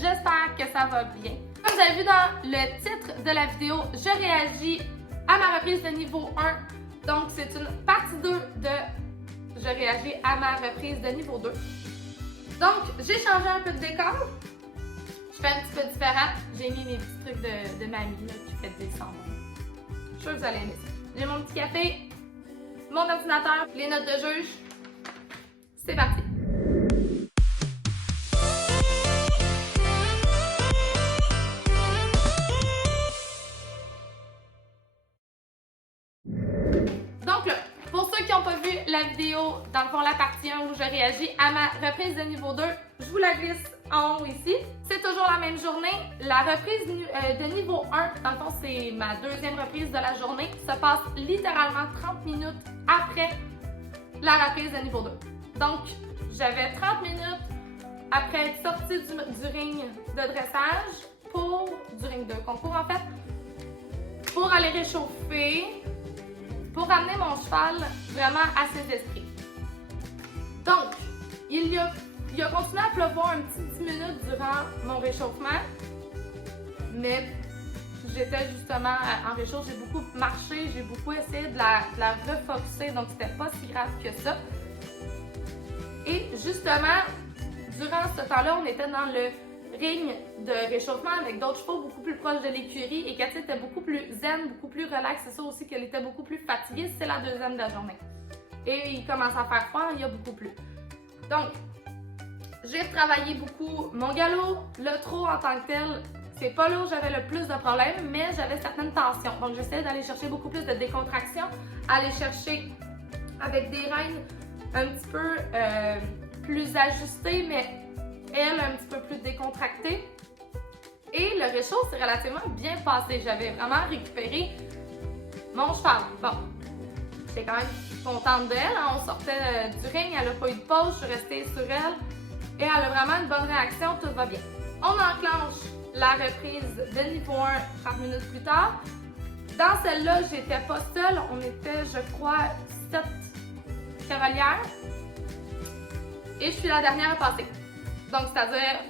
j'espère que ça va bien. Comme vous avez vu dans le titre de la vidéo, je réagis à ma reprise de niveau 1. Donc, c'est une partie 2 de je réagis à ma reprise de niveau 2. Donc, j'ai changé un peu de décor. Je fais un petit peu différent. J'ai mis mes petits trucs de mamie là, qui fait des sons. Je suis sûre que vous allez aimer ça. J'ai mon petit café, mon ordinateur, les notes de juge. C'est parti! Donc là, pour ceux qui n'ont pas vu la vidéo, dans le fond la partie 1 où je réagis à ma reprise de niveau 2, je vous la glisse en haut ici. C'est toujours la même journée. La reprise de niveau 1, dans le fond c'est ma deuxième reprise de la journée, se passe littéralement 30 minutes après la reprise de niveau 2. Donc, j'avais 30 minutes après être sortie du ring de dressage du ring de concours en fait, pour aller réchauffer, pour amener mon cheval vraiment à ses esprits. Donc, il a continué à pleuvoir un petit 10 minutes durant mon réchauffement, mais j'étais justement en réchauffe, j'ai beaucoup marché, j'ai beaucoup essayé de la refocuser, donc c'était pas si grave que ça. Et justement, durant ce temps-là, on était dans le ring de réchauffement avec d'autres chevaux beaucoup plus proches de l'écurie et Cathy était beaucoup plus zen, beaucoup plus relax. C'est ça aussi qu'elle était beaucoup plus fatiguée. C'est la deuxième de la journée. Et il commence à faire froid, il y a beaucoup plus. Donc, j'ai retravaillé beaucoup mon galop. Le trot en tant que tel, c'est pas là où j'avais le plus de problèmes, mais j'avais certaines tensions. Donc, j'essayais d'aller chercher beaucoup plus de décontraction, aller chercher avec des reins un petit peu plus ajustées, mais elle un petit peu plus décontractée. Et le réchaud s'est relativement bien passé. J'avais vraiment récupéré mon cheval. Bon, j'étais quand même contente d'elle. On sortait du ring, elle n'a pas eu de pause, je suis restée sur elle. Et elle a vraiment une bonne réaction, tout va bien. On enclenche la reprise de niveau 1 30 minutes plus tard. Dans celle-là, j'étais pas seule. On était, je crois, 7 cavalières. Et je suis la dernière à passer. Donc, c'est-à-dire,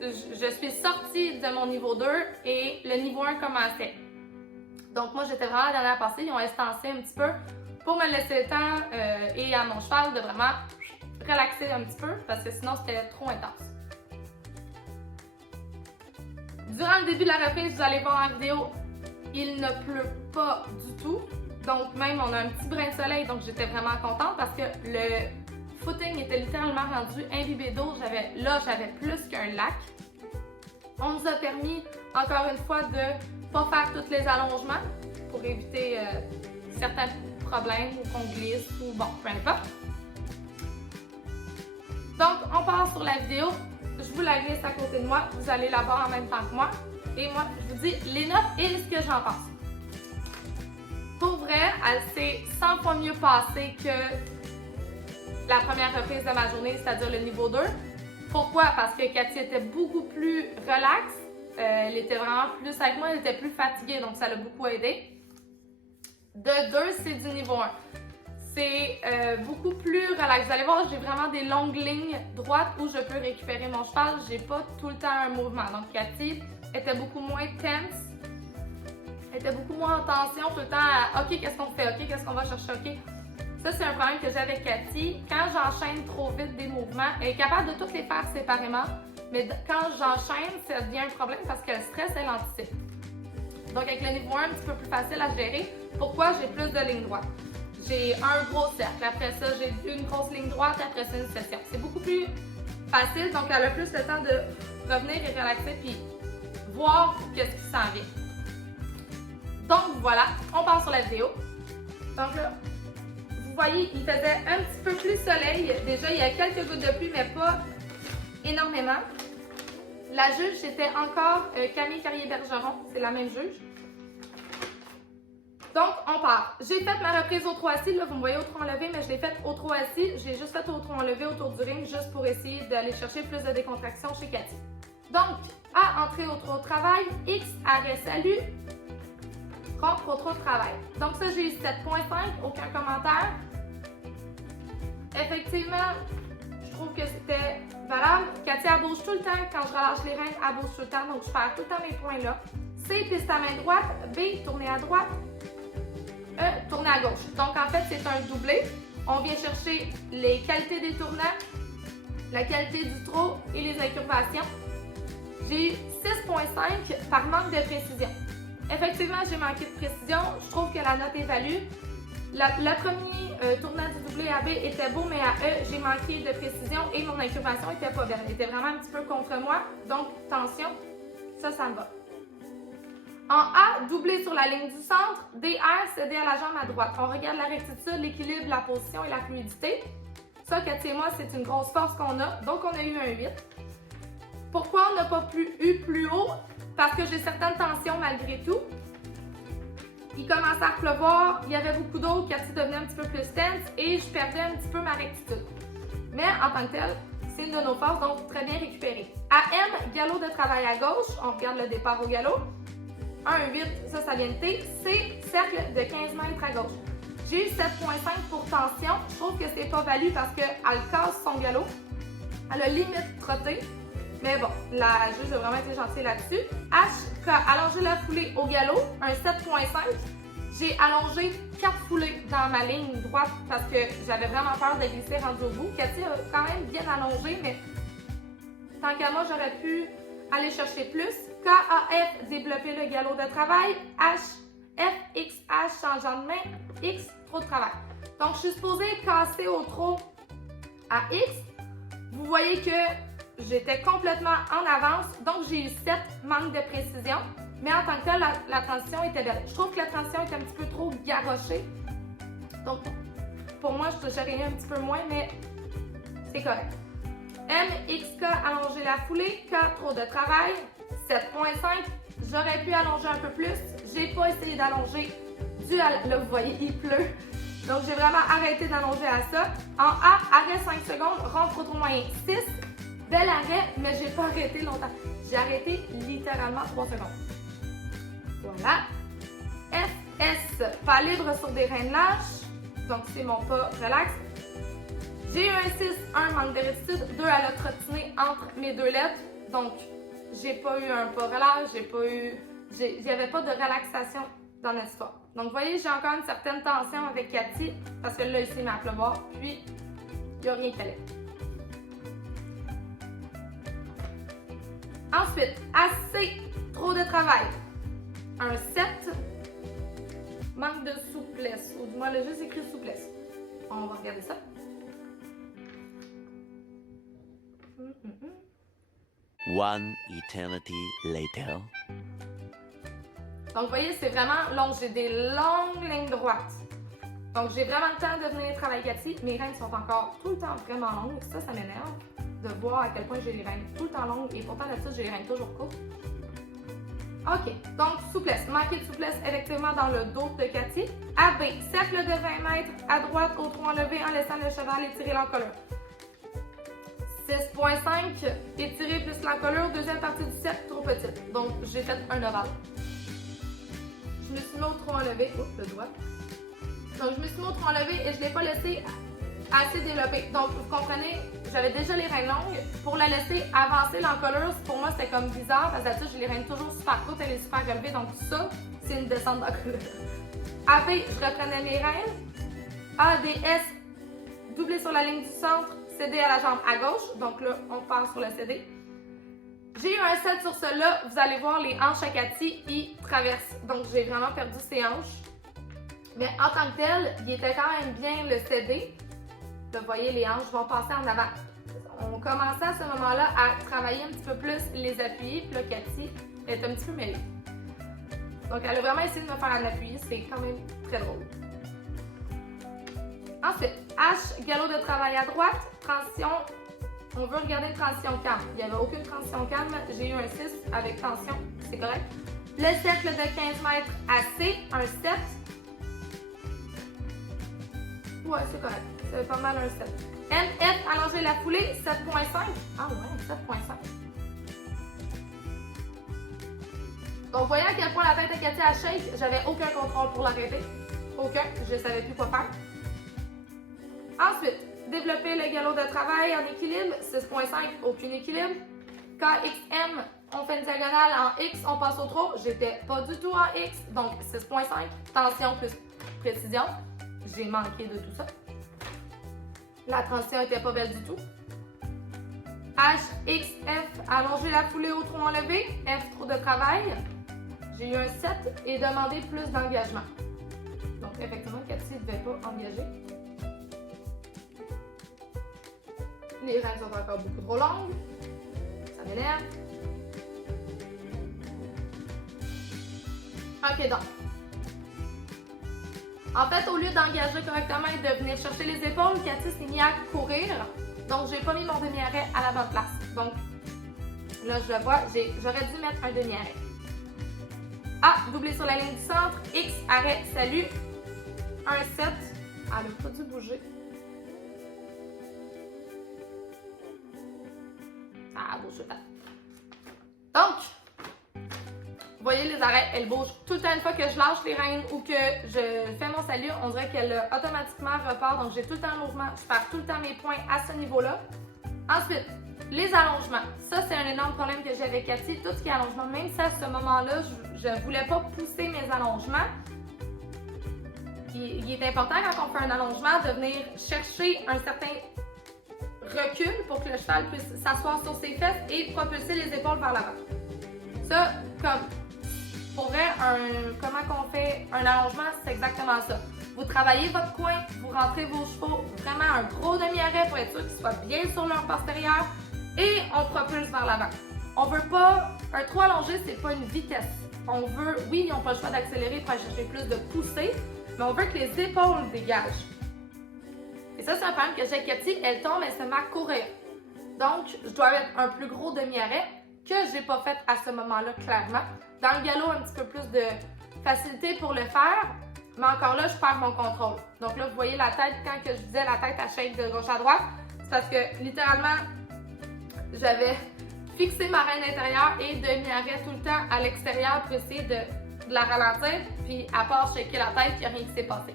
je suis sortie de mon niveau 2 et le niveau 1 commençait. Donc, moi, j'étais vraiment la dernière à passer. Ils ont estancé un petit peu pour me laisser le temps et à mon cheval de vraiment relaxer un petit peu parce que sinon, c'était trop intense. Durant le début de la reprise, vous allez voir en vidéo, il ne pleut pas du tout. Donc, même, on a un petit brin de soleil. Donc, j'étais vraiment contente parce que le footing était littéralement rendu imbibé d'eau. J'avais plus qu'un lac. On nous a permis, encore une fois, de ne pas faire tous les allongements pour éviter certains problèmes ou qu'on glisse ou bon, peu importe. Donc, on part sur la vidéo. Je vous la glisse à côté de moi. Vous allez la voir en même temps que moi. Et moi, je vous dis les notes et ce que j'en pense. Pour vrai, elle s'est 100 fois mieux passée que la première reprise de ma journée, c'est-à-dire le niveau 2. Pourquoi? Parce que Cathy était beaucoup plus relax. Elle était vraiment plus avec moi, elle était plus fatiguée, donc ça l'a beaucoup aidé. De 2, c'est du niveau 1. C'est beaucoup plus relax. Vous allez voir, j'ai vraiment des longues lignes droites où je peux récupérer mon cheval. J'ai pas tout le temps un mouvement. Donc Cathy était beaucoup moins tense. Elle était beaucoup moins en tension tout le temps à OK, qu'est-ce qu'on fait? OK, qu'est-ce qu'on va chercher? OK. Ça, c'est un problème que j'ai avec Cathy. Quand j'enchaîne trop vite des mouvements, elle est capable de toutes les faire séparément, mais quand j'enchaîne, ça devient un problème parce que le stress, elle anticipe. Donc, avec le niveau 1, un petit peu plus facile à gérer. Pourquoi? J'ai plus de lignes droites. J'ai un gros cercle. Après ça, j'ai une grosse ligne droite. Après ça, une session. C'est beaucoup plus facile. Donc, elle a plus le temps de revenir et relaxer puis voir qu'est-ce qui s'en vient. Donc, voilà. On part sur la vidéo. Donc là, vous voyez, il faisait un petit peu plus soleil. Déjà, il y a quelques gouttes de pluie, mais pas énormément. La juge, c'était encore Camille Carrier-Bergeron. C'est la même juge. Donc, on part. J'ai fait ma reprise au trot assis. Là, vous me voyez au trot enlevé, mais je l'ai faite au trot assis. J'ai juste fait au trot enlevé autour du ring, juste pour essayer d'aller chercher plus de décontraction chez Cathy. Donc, à entrer au trot de travail, X, arrêt, salut, contre au trot de travail. Donc ça, j'ai eu 7.5, aucun commentaire. Effectivement, je trouve que c'était valable. Cathy, elle bouge tout le temps. Quand je relâche les reins, elle bouge tout le temps. Donc, je perds tout le temps mes points là. C, piste à main droite. B, tourner à droite. E, tourner à gauche. Donc, en fait, c'est un doublé. On vient chercher les qualités des tournants, la qualité du trot et les incurvations. J'ai eu 6,5 par manque de précision. Effectivement, j'ai manqué de précision. Je trouve que la note évalue. Le premier tournant du doublé à B était beau, mais à E, j'ai manqué de précision et mon incurvation était pas belle. Elle était vraiment un petit peu contre moi. Donc, tension, ça me va. En A, doublé sur la ligne du centre. DR, cédé à la jambe à droite. On regarde la rectitude, l'équilibre, la position et la fluidité. Ça, Cathy et moi, c'est une grosse force qu'on a. Donc, on a eu un 8. Pourquoi on n'a pas eu plus haut? Parce que j'ai certaines tensions malgré tout. Il commençait à pleuvoir, il y avait beaucoup d'eau, Cathy devenait un petit peu plus tense et je perdais un petit peu ma rectitude. Mais en tant que tel, c'est une de nos forces, donc très bien récupéré. À M, galop de travail à gauche, on regarde le départ au galop. 1, 8, ça vient de T. C, cercle de 15 mètres à gauche. J'ai eu 7,5 pour tension. Je trouve que c'est pas valu parce qu'elle casse son galop. Elle a limite trotté. Mais bon, la juge a vraiment été gentille là-dessus. H, allongé la foulée au galop, un 7,5. J'ai allongé 4 foulées dans ma ligne droite parce que j'avais vraiment peur de glisser rendu au bout. Cathy a quand même bien allongé, mais tant qu'à moi, j'aurais pu aller chercher plus. K, A, F, développer le galop de travail. H, F, X, H, changeant de main. X, trop de travail. Donc, je suis supposée casser au trot à X. Vous voyez que j'étais complètement en avance, donc j'ai eu 7 manques de précision. Mais en tant que tel, la transition était belle. Je trouve que la transition était un petit peu trop garochée. Donc, pour moi, j'aurais eu un petit peu moins, mais c'est correct. M, X, K, allonger la foulée. K, trop de travail. 7,5. J'aurais pu allonger un peu plus. J'ai pas essayé d'allonger dû à... Là, vous voyez, il pleut. Donc, j'ai vraiment arrêté d'allonger à ça. En A, arrêt 5 secondes, rentre au trou moyen 6. Bel arrêt, mais j'ai pas arrêté longtemps. J'ai arrêté littéralement 3 secondes. Voilà. F, S, pas libre sur des reins lâches. Donc, c'est mon pas relax. J'ai eu un 6, 1 manque de rectitude, 2 à la trottinée entre mes deux lettres. Donc, j'ai pas eu un pas relâche, il n'y avait pas de relaxation dans notre histoire. Donc, vous voyez, j'ai encore une certaine tension avec Cathy, parce que là, ici, il m'a à pleuvoir, puis il n'y a rien qui fallait. Ensuite, assez, trop de travail. Un 7, manque de souplesse, ou du moins, le juste écrit souplesse. On va regarder ça. One eternity later. Donc, vous voyez, c'est vraiment long. J'ai des longues lignes droites. Donc, j'ai vraiment le temps de venir travailler Cathy. Mes reins sont encore tout le temps vraiment longues. Ça m'énerve de voir à quel point j'ai les reins tout le temps longues. Et pourtant, là-dessus, j'ai les reins toujours courtes. OK. Donc, souplesse. Manquer de souplesse, effectivement, dans le dos de Cathy. AB, cercle de 20 mètres à droite au trou enlevé en laissant le cheval étirer l'encolure. 6,5, étirer plus l'encolure, deuxième partie du cercle, trop petite. Donc, j'ai fait un ovale. Je me suis mis au trou enlevé. Oups, le doigt. Donc, je me suis mis au trou enlevé et je ne l'ai pas laissé assez développé. Donc, vous comprenez, j'avais déjà les reins longues. Pour la laisser avancer l'encolure, pour moi, c'était comme bizarre parce que d'habitude, j'ai les reins toujours super courtes, elle est super relevée. Donc, ça, c'est une descente d'encolure. AB, je reprenais mes reins. ADS, doublé sur la ligne du centre. CD à la jambe à gauche, donc là, on part sur le CD. J'ai eu un 7 sur cela, vous allez voir les hanches à Cathy, ils traversent. Donc, j'ai vraiment perdu ces hanches. Mais en tant que tel, il était quand même bien le CD. Là, vous voyez, les hanches vont passer en avant. On commençait à ce moment-là à travailler un petit peu plus les appuis, puis là, Cathy est un petit peu mêlée. Donc, elle a vraiment essayé de me faire un appui, c'est quand même très drôle. Ensuite, H, galop de travail à droite, transition, on veut regarder une transition calme. Il n'y avait aucune transition calme, j'ai eu un 6 avec tension, c'est correct. Le cercle de 15 mètres à C, un 7. Ouais, c'est correct, c'est pas mal un 7. MF, allonger la foulée, 7,5. Ah ouais, 7,5. Donc, voyez à quel point la tête de Cathy a shake, j'avais aucun contrôle pour l'arrêter. Aucun, je ne savais plus quoi faire. Ensuite, développer le galop de travail en équilibre. 6.5, aucun équilibre. KXM, on fait une diagonale en X, on passe au trot. J'étais pas du tout en X, donc 6.5. Tension plus précision. J'ai manqué de tout ça. La transition était pas belle du tout. HXF, allonger la foulée au trot enlevé. F, trou de travail. J'ai eu un 7 et demandé plus d'engagement. Donc, effectivement, Cathy ne devait pas engager. Les règles sont encore beaucoup trop longues. Ça m'énerve. Ok, donc. En fait, au lieu d'engager correctement et de venir chercher les épaules, Cathy s'est mise à courir. Donc, j'ai pas mis mon demi-arrêt à la bonne place. Donc, là, je le vois, j'aurais dû mettre un demi-arrêt. A, doublé sur la ligne du centre. X, arrêt, salut. 1-7. Elle n'a pas dû bouger. Ah, bouge pas. Donc, vous voyez les arrêts, elle bouge tout le temps. Une fois que je lâche les rênes ou que je fais mon salut, on dirait qu'elle automatiquement repart. Donc, j'ai tout le temps le mouvement. Je perds tout le temps mes points à ce niveau-là. Ensuite, les allongements. Ça, c'est un énorme problème que j'ai avec Cathy. Tout ce qui est allongement, même si à ce moment-là, je ne voulais pas pousser mes allongements. Il est important quand on fait un allongement de venir chercher un certain recul pour que le cheval puisse s'asseoir sur ses fesses et propulser les épaules vers l'avant. Ça, comme pour vrai, comment qu'on fait un allongement, c'est exactement ça. Vous travaillez votre coin, vous rentrez vos chevaux, vraiment un gros demi-arrêt pour être sûr qu'ils soient bien sur leur postérieur et on propulse vers l'avant. On veut pas, un trot allongé, c'est pas une vitesse. On veut, oui, ils n'ont pas le choix d'accélérer pour aller chercher plus de poussée, mais on veut que les épaules dégagent. Et ça, c'est un problème que j'ai avec Cathy, elle tombe, elle se met à courir. Donc, je dois mettre un plus gros demi-arrêt que j'ai pas fait à ce moment-là, clairement. Dans le galop, un petit peu plus de facilité pour le faire, mais encore là, je perds mon contrôle. Donc là, vous voyez la tête, quand que je disais la tête à shake de gauche à droite, c'est parce que littéralement, j'avais fixé ma reine intérieure et demi-arrêt tout le temps à l'extérieur pour essayer de la ralentir, puis à part shaker la tête, il n'y a rien qui s'est passé.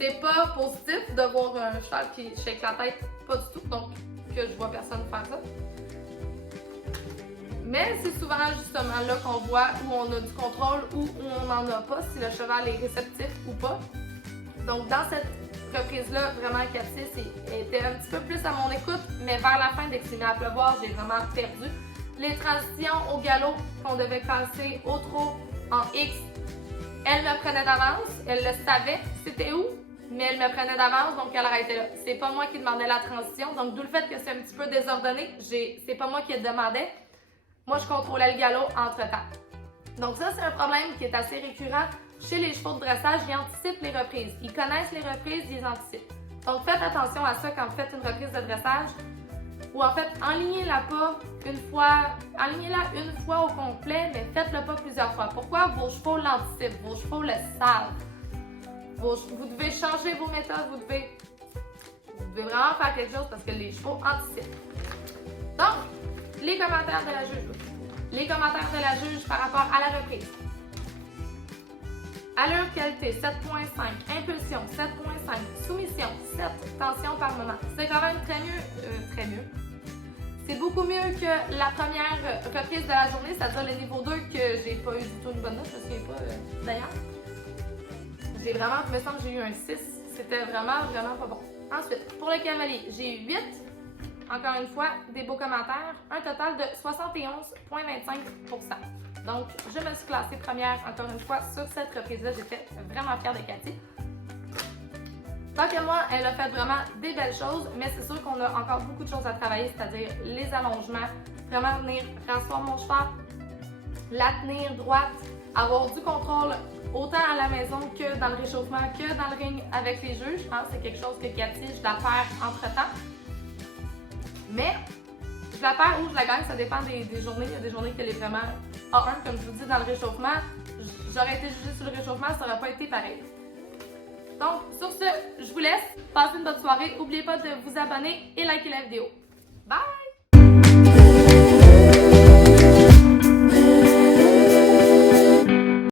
C'est pas positif de voir un cheval qui shake la tête, pas du tout, donc que je vois personne faire ça. Mais c'est souvent justement là qu'on voit où on a du contrôle ou où on n'en a pas, si le cheval est réceptif ou pas. Donc dans cette reprise-là, vraiment Cathy était un petit peu plus à mon écoute, mais vers la fin, dès que c'est mis à pleuvoir, j'ai vraiment perdu. Les transitions au galop qu'on devait passer au trot en X, elle me prenait d'avance, elle le savait c'était où, mais elle me prenait d'avance, donc elle arrêtait là. C'est pas moi qui demandais la transition, donc d'où le fait que c'est un petit peu désordonné, c'est pas moi qui le demandais. Moi, je contrôlais le galop entre-temps. Donc ça, c'est un problème qui est assez récurrent chez les chevaux de dressage. Ils anticipent les reprises. Ils connaissent les reprises, ils les anticipent. Donc faites attention à ça quand vous faites une reprise de dressage. Ou en fait, enlignez-la pas une fois, enlignez-la une fois au complet, mais faites-le pas plusieurs fois. Pourquoi? Vos chevaux l'anticipent, vos chevaux le savent. Vous devez changer vos méthodes, vous devez vraiment faire quelque chose parce que les chevaux anticipent. Donc, les commentaires de la juge. Les commentaires de la juge par rapport à la reprise. Allure qualité 7.5, impulsion 7.5, soumission 7, tension par moment. C'est quand même très mieux. C'est beaucoup mieux que la première reprise de la journée, c'est-à-dire le niveau 2 que j'ai pas eu du tout une bonne note, je ne sais pas d'ailleurs. J'ai vraiment, il me semble que j'ai eu un 6, c'était vraiment pas bon. Ensuite, pour le cavalier, j'ai eu 8. Encore une fois, des beaux commentaires, un total de 71,25%. Donc, je me suis classée première, encore une fois, sur cette reprise-là. J'étais vraiment fière de Cathy. Tant que moi, elle a fait vraiment des belles choses, mais c'est sûr qu'on a encore beaucoup de choses à travailler, c'est-à-dire les allongements, vraiment venir rasseoir mon cheval, la tenir droite, avoir du contrôle autant à la maison que dans le réchauffement, que dans le ring avec les juges. C'est quelque chose que Cathy, je la perds entre-temps. Mais je la perds ou je la gagne, ça dépend des journées. Il y a des journées qu'elle est vraiment A1, comme je vous dis, dans le réchauffement. J'aurais été jugée sur le réchauffement, ça n'aurait pas été pareil. Donc, sur ce, je vous laisse. Passez une bonne soirée. N'oubliez pas de vous abonner et liker la vidéo. Bye!